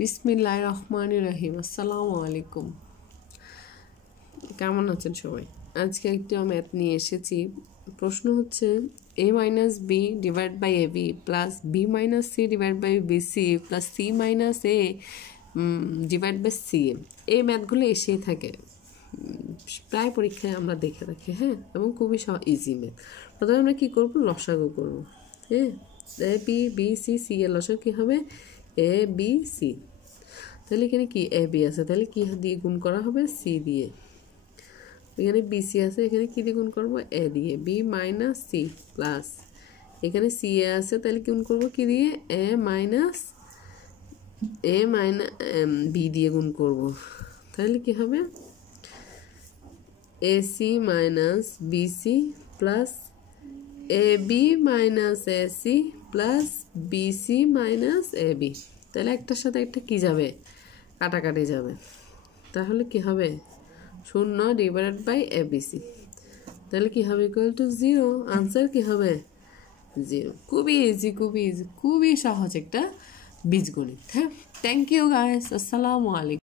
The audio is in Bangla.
বিসমিল্লাহির রহমানির রহিম। আসসালামু আলাইকুম। কেমন আছেন সবাই? আজকে একটি ম্যাথ নিয়ে এসেছি। প্রশ্ন হচ্ছে a minus B divide by A B plus B minus C divide by B C plus C minus A divide by C. এই ম্যাথগুলো এসেই থাকে, প্রায় পরীক্ষায় আমরা দেখে রাখি। হ্যাঁ, এবং খুবই ইজি ম্যাথ। প্রথমে আমরা কী করবো? লসাগু করবো। হ্যাঁ, A B B C C এর লসাগু কী হবে? এ বি সি। তাহলে এখানে কি এ বি আছে, তাহলে কি দিয়ে গুণ করা হবে? সি দিয়ে। এখানে বি সি আছে, এখানে কি দিয়ে গুণ করবো? এ দিয়ে। বি মাইনাস সি প্লাস এখানে সি এ আছে, তাহলে গুণ করবো কি দিয়ে? এ মাইনাস বি দিয়ে গুণ করবো। তাহলে কি হবে? A C minus B C plus A B minus A C plus B C minus A B. তাহলে একটার সাথে একটা কি যাবে? কাটাকাটি যাবে। তাহলে কি হবে? 0 divided by A B C. তাহলে কি হবে? Equal to 0। আনসার কি হবে? 0। খুবই ইজি, খুবই ইজি, খুবই সহজ একটা বীজগণিত। হ্যাঁ, থ্যাংক ইউ গাইস। আসসালামু আলাইকুম।